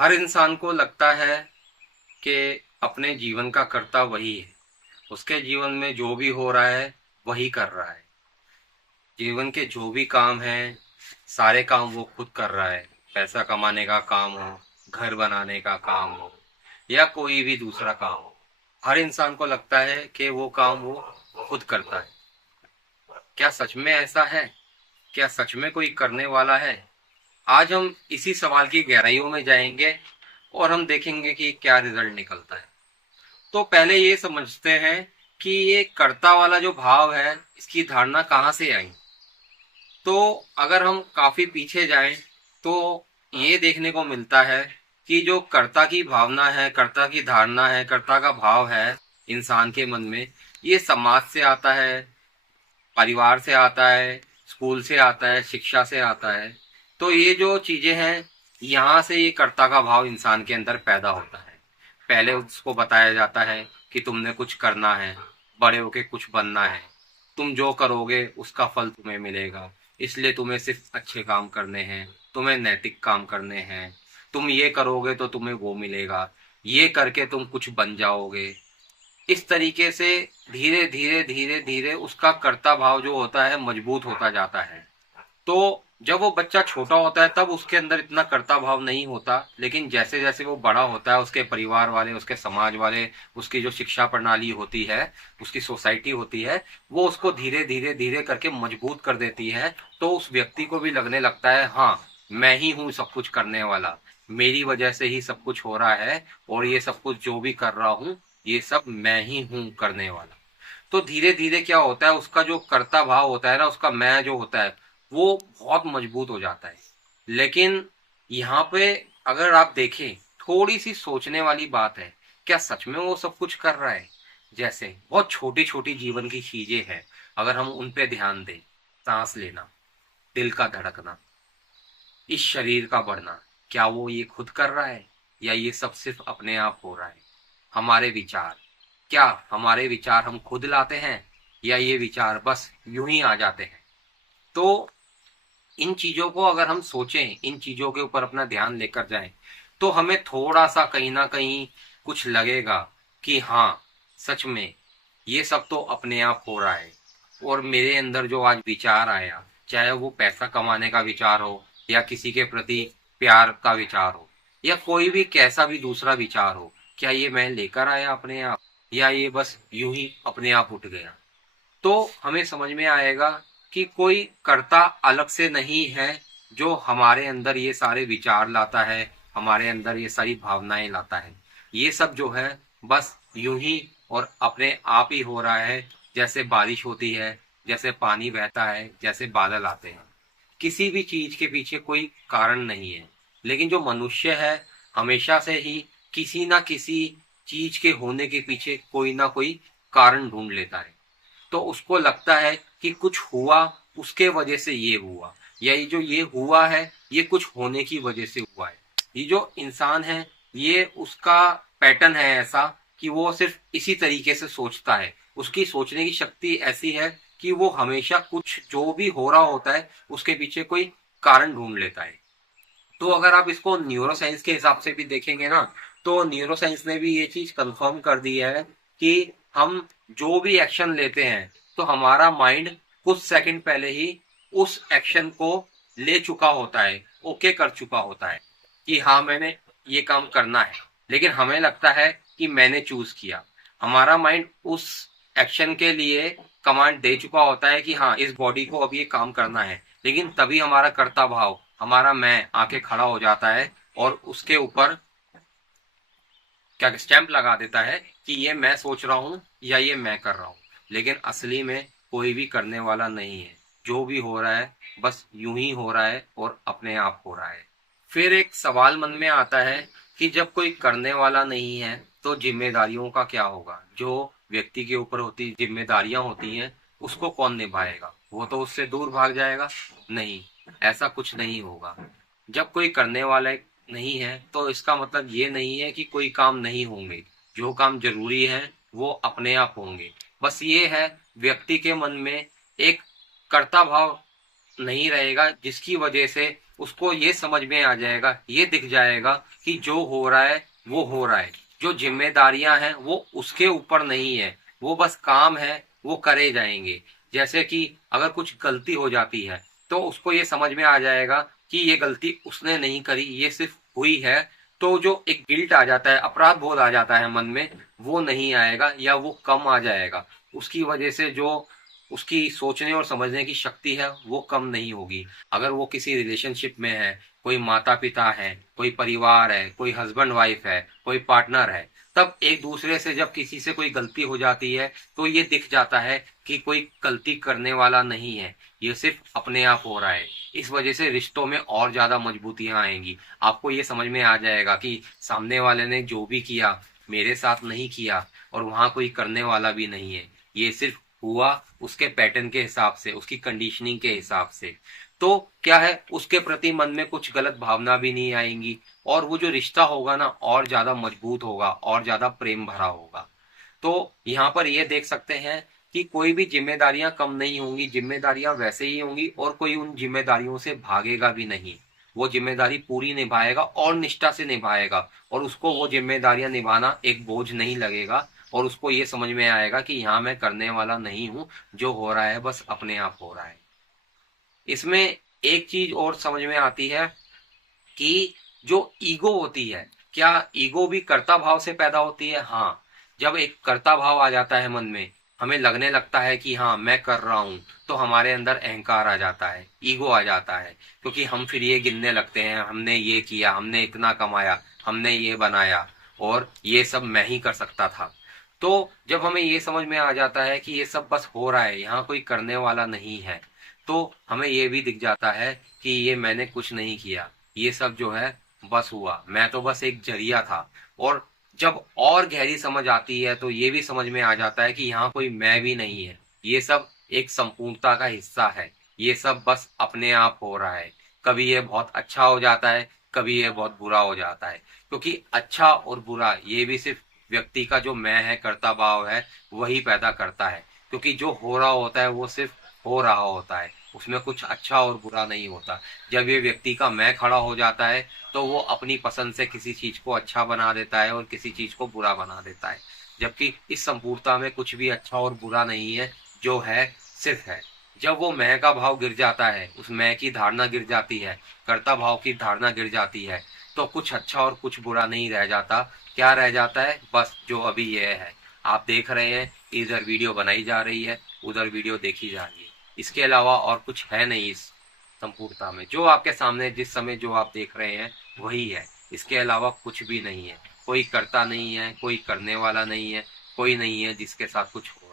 हर इंसान को लगता है कि अपने जीवन का कर्ता वही है। उसके जीवन में जो भी हो रहा है वही कर रहा है। जीवन के जो भी काम हैं सारे काम वो खुद कर रहा है। पैसा कमाने का काम हो, घर बनाने का काम हो या कोई भी दूसरा काम हो, हर इंसान को लगता है कि वो काम वो खुद करता है। क्या सच में ऐसा है? क्या सच में कोई करने वाला है? आज हम इसी सवाल की गहराइयों में जाएंगे और हम देखेंगे कि क्या रिजल्ट निकलता है। तो पहले ये समझते हैं कि ये कर्ता वाला जो भाव है इसकी धारणा कहाँ से आई। तो अगर हम काफी पीछे जाएं तो ये देखने को मिलता है कि जो कर्ता की भावना है, कर्ता की धारणा है, कर्ता का भाव है इंसान के मन में, ये समाज से आता है, परिवार से आता है, स्कूल से आता है, शिक्षा से आता है। तो ये जो चीजें हैं, यहाँ से ये कर्ता का भाव इंसान के अंदर पैदा होता है। पहले उसको बताया जाता है कि तुमने कुछ करना है, बड़े होके कुछ बनना है, तुम जो करोगे उसका फल तुम्हें मिलेगा, इसलिए तुम्हें सिर्फ अच्छे काम करने हैं, तुम्हें नैतिक काम करने हैं, तुम ये करोगे तो तुम्हें वो मिलेगा, ये करके तुम कुछ बन जाओगे। इस तरीके से धीरे धीरे धीरे धीरे उसका कर्ता भाव जो होता है मजबूत होता जाता है। तो जब वो बच्चा छोटा होता है तब उसके अंदर इतना कर्ता भाव नहीं होता, लेकिन जैसे जैसे वो बड़ा होता है उसके परिवार वाले, उसके समाज वाले, उसकी जो शिक्षा प्रणाली होती है, उसकी सोसाइटी होती है, वो उसको धीरे धीरे धीरे करके मजबूत कर देती है। तो उस व्यक्ति को भी लगने लगता है, हाँ मैं ही हूँ सब कुछ करने वाला, मेरी वजह से ही सब कुछ हो रहा है और ये सब कुछ जो भी कर रहा हूँ ये सब मैं ही हूँ करने वाला। तो धीरे धीरे क्या होता है, उसका जो कर्ता भाव होता है ना, उसका मैं जो होता है वो बहुत मजबूत हो जाता है। लेकिन यहाँ पे अगर आप देखें, थोड़ी सी सोचने वाली बात है, क्या सच में वो सब कुछ कर रहा है? जैसे बहुत छोटी छोटी जीवन की चीजें हैं, अगर हम उन पे ध्यान दें, सांस लेना, दिल का धड़कना, इस शरीर का बढ़ना, क्या वो ये खुद कर रहा है या ये सब सिर्फ अपने आप हो रहा है? हमारे विचार, क्या हमारे विचार हम खुद लाते हैं या ये विचार बस यूं ही आ जाते हैं? तो इन चीजों को अगर हम सोचें, इन चीजों के ऊपर अपना ध्यान लेकर जाएं, तो हमें थोड़ा सा कहीं ना कहीं कुछ लगेगा कि हाँ, सच में ये सब तो अपने आप हो रहा है। और मेरे अंदर जो आज विचार आया, चाहे वो पैसा कमाने का विचार हो या किसी के प्रति प्यार का विचार हो या कोई भी कैसा भी दूसरा विचार हो, क्या ये मैं लेकर आया अपने आप या ये बस यूं ही अपने आप उठ गया? तो हमें समझ में आएगा कि कोई कर्ता अलग से नहीं है जो हमारे अंदर ये सारे विचार लाता है, हमारे अंदर ये सारी भावनाएं लाता है। ये सब जो है बस यूं ही और अपने आप ही हो रहा है। जैसे बारिश होती है, जैसे पानी बहता है, जैसे बादल आते हैं, किसी भी चीज के पीछे कोई कारण नहीं है। लेकिन जो मनुष्य है, हमेशा से ही किसी ना किसी चीज के होने के पीछे कोई ना कोई कारण ढूंढ लेता है। तो उसको लगता है कि कुछ हुआ, उसके वजह से ये हुआ, या ये जो ये हुआ है ये कुछ होने की वजह से हुआ है। ये जो इंसान है, ये उसका पैटर्न है ऐसा कि वो सिर्फ इसी तरीके से सोचता है। उसकी सोचने की शक्ति ऐसी है कि वो हमेशा कुछ जो भी हो रहा होता है उसके पीछे कोई कारण ढूंढ लेता है। तो अगर आप इसको न्यूरो साइंस के हिसाब से भी देखेंगे ना, तो न्यूरो साइंस ने भी ये चीज कंफर्म कर दी है कि हम जो भी एक्शन लेते हैं तो हमारा माइंड कुछ सेकंड पहले ही उस एक्शन को ले चुका होता है, ओके कर चुका होता है कि हाँ मैंने ये काम करना है। लेकिन हमें लगता है कि मैंने चूज किया। हमारा माइंड उस एक्शन के लिए कमांड दे चुका होता है कि हाँ इस बॉडी को अब ये काम करना है, लेकिन तभी हमारा कर्ता भाव, हमारा मैं आके खड़ा हो जाता है और उसके ऊपर क्या स्टैंप लगा देता है कि ये मैं सोच रहा हूं या ये मैं कर रहा हूं। लेकिन असली में कोई भी करने वाला नहीं है। जो भी हो रहा है बस यूं ही हो रहा है और अपने आप हो रहा है। फिर एक सवाल मन में आता है कि जब कोई करने वाला नहीं है तो जिम्मेदारियों का क्या होगा? जो व्यक्ति के ऊपर होती जिम्मेदारियां होती हैं उसको कौन निभाएगा? वो तो उससे दूर भाग जाएगा। नहीं, ऐसा कुछ नहीं होगा। जब कोई करने वाला नहीं है तो इसका मतलब ये नहीं है कि कोई काम नहीं होंगे। जो काम जरूरी है वो अपने आप होंगे। बस ये है, व्यक्ति के मन में एक कर्ता भाव नहीं रहेगा जिसकी वजह से उसको ये समझ में आ जाएगा, ये दिख जाएगा कि जो हो रहा है वो हो रहा है, जो जिम्मेदारियां हैं वो उसके ऊपर नहीं है, वो बस काम है, वो करे जाएंगे। जैसे कि अगर कुछ गलती हो जाती है तो उसको ये समझ में आ जाएगा कि ये गलती उसने नहीं करी, ये सिर्फ हुई है। तो जो एक गिल्ट आ जाता है, अपराध बोध आ जाता है मन में, वो नहीं आएगा या वो कम आ जाएगा। उसकी वजह से जो उसकी सोचने और समझने की शक्ति है वो कम नहीं होगी। अगर वो किसी रिलेशनशिप में है, कोई माता पिता है, कोई परिवार है, कोई हस्बैंड वाइफ है, कोई पार्टनर है, तब एक दूसरे से जब किसी से कोई गलती हो जाती है तो ये दिख जाता है कि कोई गलती करने वाला नहीं है, ये सिर्फ अपने आप हो रहा है। इस वजह से रिश्तों में और ज्यादा मजबूतियां आएंगी। आपको ये समझ में आ जाएगा कि सामने वाले ने जो भी किया मेरे साथ नहीं किया, और वहां कोई करने वाला भी नहीं है, ये सिर्फ हुआ उसके पैटर्न के हिसाब से, उसकी कंडीशनिंग के हिसाब से। तो क्या है, उसके प्रति मन में कुछ गलत भावना भी नहीं आएंगी, और वो जो रिश्ता होगा ना और ज्यादा मजबूत होगा और ज्यादा प्रेम भरा होगा। तो यहाँ पर ये देख सकते हैं कि कोई भी जिम्मेदारियां कम नहीं होंगी, जिम्मेदारियां वैसे ही होंगी, और कोई उन जिम्मेदारियों से भागेगा भी नहीं। वो जिम्मेदारी पूरी निभाएगा और निष्ठा से निभाएगा, और उसको वो जिम्मेदारियां निभाना एक बोझ नहीं लगेगा, और उसको ये समझ में आएगा कि यहाँ मैं करने वाला नहीं हूँ, जो हो रहा है बस अपने आप हो रहा है। इसमें एक चीज और समझ में आती है कि जो ईगो होती है, क्या ईगो भी कर्ता भाव से पैदा होती है? हाँ, जब एक कर्ता भाव आ जाता है मन में, हमें लगने लगता है कि हाँ मैं कर रहा हूं, तो हमारे अंदर अहंकार आ जाता है, ईगो आ जाता है, क्योंकि हम फिर ये गिनने लगते हैं, हमने ये किया, हमने इतना कमाया, हमने ये बनाया, और ये सब मैं ही कर सकता था। तो जब हमें ये समझ में आ जाता है कि ये सब बस हो रहा है, यहाँ कोई करने वाला नहीं है, तो हमें ये भी दिख जाता है कि ये मैंने कुछ नहीं किया, ये सब जो है बस हुआ, मैं तो बस एक जरिया था। और जब और गहरी समझ आती है तो ये भी समझ में आ जाता है कि यहाँ कोई मैं भी नहीं है, ये सब एक संपूर्णता का हिस्सा है, ये सब बस अपने आप हो रहा है। कभी ये बहुत अच्छा हो जाता है, कभी ये बहुत बुरा हो जाता है, क्योंकि अच्छा और बुरा ये भी सिर्फ व्यक्ति का जो मैं है, कर्ता भाव है, वही पैदा करता है। क्योंकि जो हो रहा होता है वो सिर्फ हो रहा होता है, उसमें कुछ अच्छा और बुरा नहीं होता। जब ये व्यक्ति का मैं खड़ा हो जाता है तो वो अपनी पसंद से किसी चीज को अच्छा बना देता है और किसी चीज को बुरा बना देता है, जबकि इस संपूर्णता में कुछ भी अच्छा और बुरा नहीं है, जो है सिर्फ है। जब वो मैं का भाव गिर जाता है, उस मैं की धारणा गिर जाती है, कर्ता भाव की धारणा गिर जाती है, तो कुछ अच्छा और कुछ बुरा नहीं रह जाता। क्या रह जाता है? बस जो अभी ये है, आप देख रहे हैं, इधर वीडियो बनाई जा रही है, उधर वीडियो देखी जा रही है, इसके अलावा और कुछ है नहीं। इस संपूर्णता में जो आपके सामने जिस समय जो आप देख रहे हैं वही है, इसके अलावा कुछ भी नहीं है। कोई करता नहीं है, कोई करने वाला नहीं है, कोई नहीं है जिसके साथ कुछ हो।